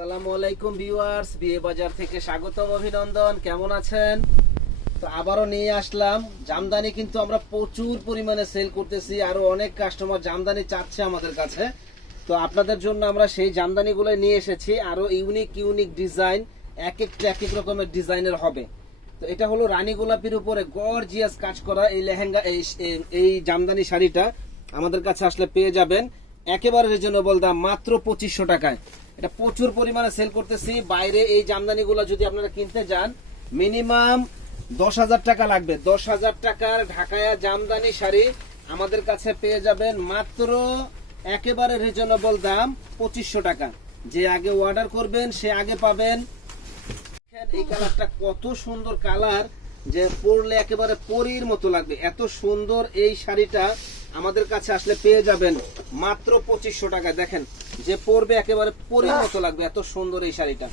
আসসালামু আলাইকুম ভিউয়ার্স বিয়ে বাজার থেকে স্বাগতম অভিনন্দন কেমন আছেন তো আবারও নিয়ে আসলাম জামদানি কিন্তু আমরা প্রচুর পরিমাণে সেল করতেছি আরও অনেক কাস্টমার জামদানি চাচ্ছে আমাদের কাছে তো আপনাদের জন্য আমরা সেই জামদানিগুলো নিয়ে এসেছি আরও ইউনিক ইউনিক ডিজাইন এক একটা এক এক রকমের ডিজাইনের হবে তো এটা হলো রানী গোলাপির উপরে গর্জিয়াস কাজ করা এই লেহেঙ্গা এই জামদানি শাড়িটা আমাদের কাছে আসলে পেয়ে যাবেন একেবারে রিজনেবল দাম মাত্র পঁচিশশো টাকায় এটা প্রচুর পরিমাণে সেল করতেছি বাইরে এই জামদানিগুলো যদি আপনারা কিনতে যান মিনিমাম দশ হাজার টাকা লাগবে দশ হাজার টাকার ঢাকায়া জামদানি শাড়ি আমাদের কাছে পেয়ে যাবেন মাত্র একেবারে রিজনেবল দাম পঁচিশশো টাকা যে আগে অর্ডার করবেন সে আগে পাবেন এই কালারটা কত সুন্দর কালার যে পরলে একেবারে পরীর মতো লাগবে এত সুন্দর এই শাড়িটা আমাদের কাছে আসলে পেয়ে যাবেন মাত্র পঁচিশশো টাকা দেখেন যে পরবে একেবারে পরিণত লাগবে এত সুন্দর এই শাড়িটা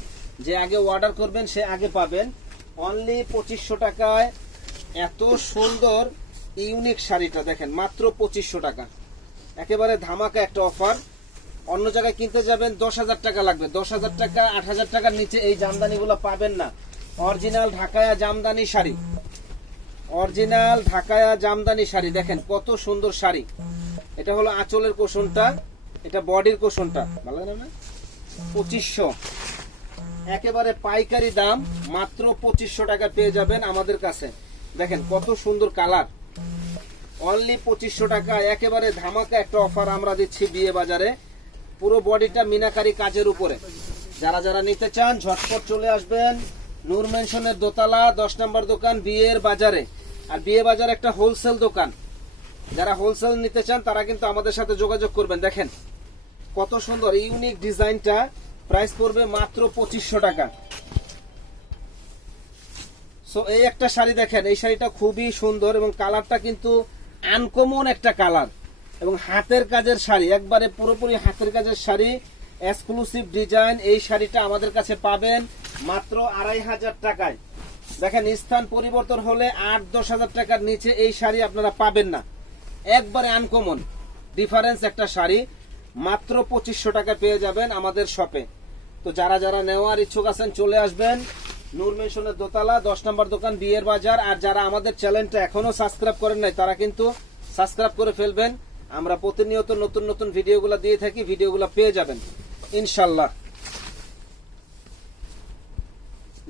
যে আগে অর্ডার করবেন সে আগে পাবেন অনলি পঁচিশশো টাকায় এত সুন্দর ইউনিক শাড়িটা দেখেন মাত্র পঁচিশশো টাকা একেবারে ধামাকা একটা অফার অন্য জায়গায় কিনতে যাবেন দশ হাজার টাকা লাগবে দশ হাজার টাকা আট হাজার টাকার নিচে এই জামদানিগুলো পাবেন না অরিজিনাল ঢাকায়া জামদানি শাড়ি অরিজিনাল ঢাকায়া জামদানি শাড়ি দেখেন কত সুন্দর শাড়ি এটা হলো আঁচলের কোষণটা এটা বডির কোশনটা ভালো না পঁচিশশো একেবারে পাইকারি দাম মাত্র পঁচিশশো টাকা পেয়ে যাবেন আমাদের কাছে দেখেন কত সুন্দর কালার অনলি পঁচিশশো টাকা একেবারে ধামাকা একটা অফার আমরা দিচ্ছি বিয়ে বাজারে পুরো বডিটা মিনাকারি কাজের উপরে যারা যারা নিতে চান ঝটপট চলে আসবেন নূর মেনশনের দোতলা দশ নম্বর দোকান বিয়ের বাজারে আর বিয়ে বাজার একটা হোলসেল দোকান যারা হোলসেল নিতে চান তারা কিন্তু আমাদের সাথে যোগাযোগ করবেন দেখেন কত সুন্দর ইউনিক ডিজাইনটা প্রাইস পড়বে মাত্র পঁচিশশো টাকা সো এই একটা শাড়ি দেখেন এই শাড়িটা খুবই সুন্দর এবং কালারটা কিন্তু আনকমন একটা কালার এবং হাতের কাজের শাড়ি একবারে পুরোপুরি হাতের কাজের শাড়ি এক্সক্লুসিভ ডিজাইন এই শাড়িটা আমাদের কাছে পাবেন মাত্র আড়াই হাজার টাকায় দেখেন স্থান পরিবর্তন হলে আট দশ হাজার টাকার নিচে এই শাড়ি আপনারা পাবেন না একবারে আনকমন ডিফারেন্স একটা শাড়ি মাত্র পঁচিশশো টাকা পেয়ে যাবেন আমাদের শপে তো যারা যারা নেওয়ার ইচ্ছুক আছেন চলে আসবেন নূর দোতলা দশ নম্বর দোকান বিয়ের বাজার আর যারা আমাদের চ্যানেলটা এখনো সাবস্ক্রাইব করেন নাই তারা কিন্তু সাবস্ক্রাইব করে ফেলবেন আমরা প্রতিনিয়ত নতুন নতুন ভিডিওগুলো দিয়ে থাকি ভিডিওগুলো পেয়ে যাবেন ইনশাল্লাহ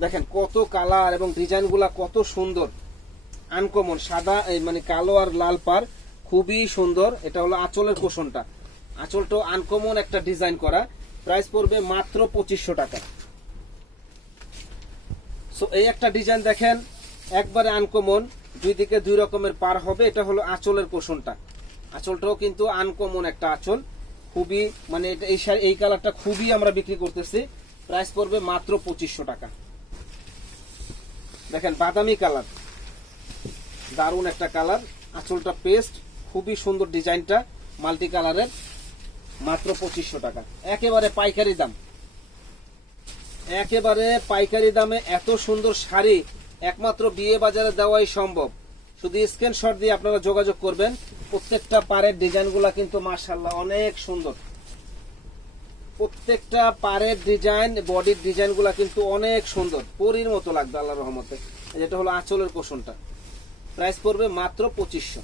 দেখেন কত কালার এবং ডিজাইনগুলা কত সুন্দর আনকমন সাদা মানে কালো আর লাল পার খুবই সুন্দর এটা হলো আঁচলের কোষণটা আঁচলটাও আনকমন একটা ডিজাইন করা প্রাইস পড়বে মাত্র পঁচিশশো টাকা সো এই একটা ডিজাইন দেখেন একবারে আনকমন দুই দিকে দুই রকমের পার হবে এটা হলো আঁচলের কোষণটা আঁচলটাও কিন্তু আনকমন একটা আঁচল খুবই মানে এটা এই এই কালারটা খুবই আমরা বিক্রি করতেছি প্রাইস পড়বে মাত্র পঁচিশশো টাকা দেখেন বাদামি কালার দারুণ একটা কালার আঁচলটা পেস্ট খুবই সুন্দর ডিজাইনটা মাল্টি কালারের মাত্র পঁচিশশো টাকা একেবারে পাইকারি দাম একেবারে পাইকারি দামে এত সুন্দর শাড়ি একমাত্র বিয়ে বাজারে দেওয়াই সম্ভব শুধু স্ক্রিনশট দিয়ে আপনারা যোগাযোগ করবেন প্রত্যেকটা পারের ডিজাইনগুলো কিন্তু মার্শাল্লাহ অনেক সুন্দর প্রত্যেকটা পারের ডিজাইন বডির ডিজাইনগুলো কিন্তু অনেক সুন্দর পরির মতো লাগবে আল্লাহ রহমতে যেটা হলো আঁচলের কোষণটা প্রাইস পড়বে মাত্র পঁচিশশো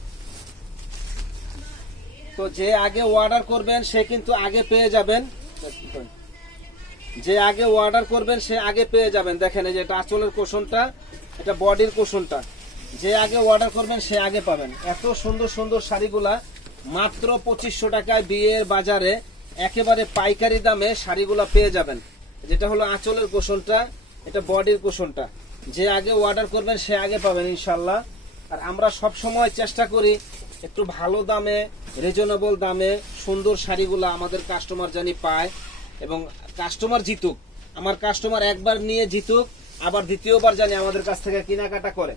তো যে আগে অর্ডার করবেন সে কিন্তু আগে পেয়ে যাবেন যে আগে অর্ডার করবেন সে আগে পেয়ে যাবেন দেখেন এই যে এটা আঁচলের কোশনটা এটা বডির কোশনটা যে আগে অর্ডার করবেন সে আগে পাবেন এত সুন্দর সুন্দর শাড়িগুলা মাত্র পঁচিশশো টাকায় বিয়ের বাজারে একেবারে পাইকারি দামে শাড়িগুলা পেয়ে যাবেন যেটা হলো আঁচলের কোশনটা এটা বডির কোশনটা যে আগে অর্ডার করবেন সে আগে পাবেন ইনশাল্লাহ আর আমরা সব সময় চেষ্টা করি একটু ভালো দামে রিজনেবল দামে সুন্দর শাড়িগুলো আমাদের কাস্টমার জানি পায় এবং কাস্টমার জিতুক আমার কাস্টমার একবার নিয়ে জিতুক আবার দ্বিতীয়বার জানি আমাদের কাছ থেকে কেনাকাটা করে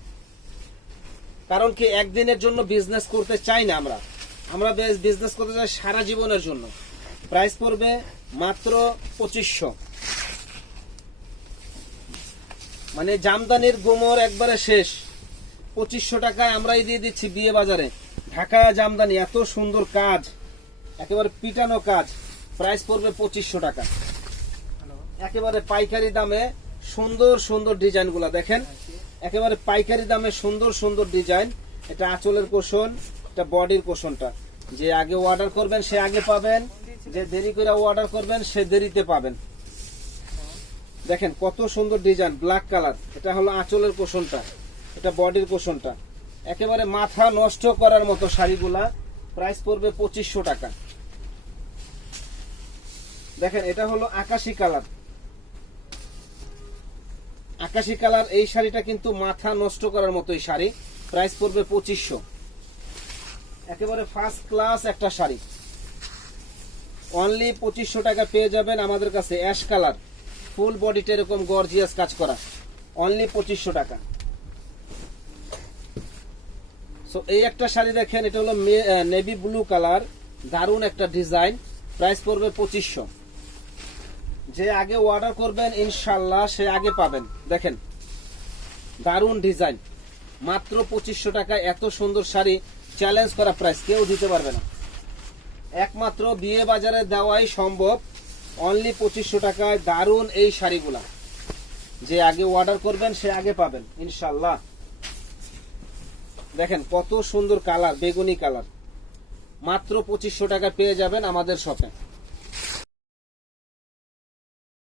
কারণ কি একদিনের জন্য বিজনেস করতে চাই না আমরা আমরা বিজনেস করতে চাই সারা জীবনের জন্য প্রাইস পড়বে মাত্র পঁচিশশো মানে জামদানির গোমর একবারে শেষ পঁচিশশো টাকায় আমরাই দিয়ে দিচ্ছি বিয়ে বাজারে ঢাকা জামদানি এত সুন্দর কাজ একেবারে পিটানো কাজ প্রাইস পড়বে পঁচিশশো টাকা একেবারে পাইকারি দামে সুন্দর সুন্দর ডিজাইনগুলো দেখেন একেবারে পাইকারি দামে সুন্দর সুন্দর ডিজাইন এটা আঁচলের কোষণ এটা বডির কোষণটা যে আগে অর্ডার করবেন সে আগে পাবেন যে দেরি করে অর্ডার করবেন সে দেরিতে পাবেন দেখেন কত সুন্দর ডিজাইন ব্ল্যাক কালার এটা হলো আঁচলের কোষণটা এটা বডির পোষণটা একেবারে মাথা নষ্ট করার মতো শাড়িগুলা প্রাইস পড়বে পঁচিশশো টাকা দেখেন এটা হলো আকাশি কালার আকাশি কালার এই শাড়িটা কিন্তু মাথা নষ্ট করার মতো এই শাড়ি প্রাইস পড়বে পঁচিশশো একেবারে ফার্স্ট ক্লাস একটা শাড়ি অনলি পঁচিশশো টাকা পেয়ে যাবেন আমাদের কাছে অ্যাশ কালার ফুল বডিটা এরকম গর্জিয়াস কাজ করা অনলি পঁচিশশো টাকা সো এই একটা শাড়ি দেখেন এটা হলো নেভি ব্লু কালার দারুণ একটা ডিজাইন প্রাইস পড়বে পঁচিশশো যে আগে অর্ডার করবেন ইনশাল্লাহ সে আগে পাবেন দেখেন দারুণ ডিজাইন মাত্র পঁচিশশো টাকা এত সুন্দর শাড়ি চ্যালেঞ্জ করা প্রাইস কেউ দিতে পারবে না একমাত্র বিয়ে বাজারে দেওয়াই সম্ভব অনলি পঁচিশশো টাকায় দারুণ এই শাড়িগুলা যে আগে অর্ডার করবেন সে আগে পাবেন ইনশাল্লাহ দেখেন কত সুন্দর কালার বেগুনি কালার মাত্র পঁচিশশো টাকা পেয়ে যাবেন আমাদের শপে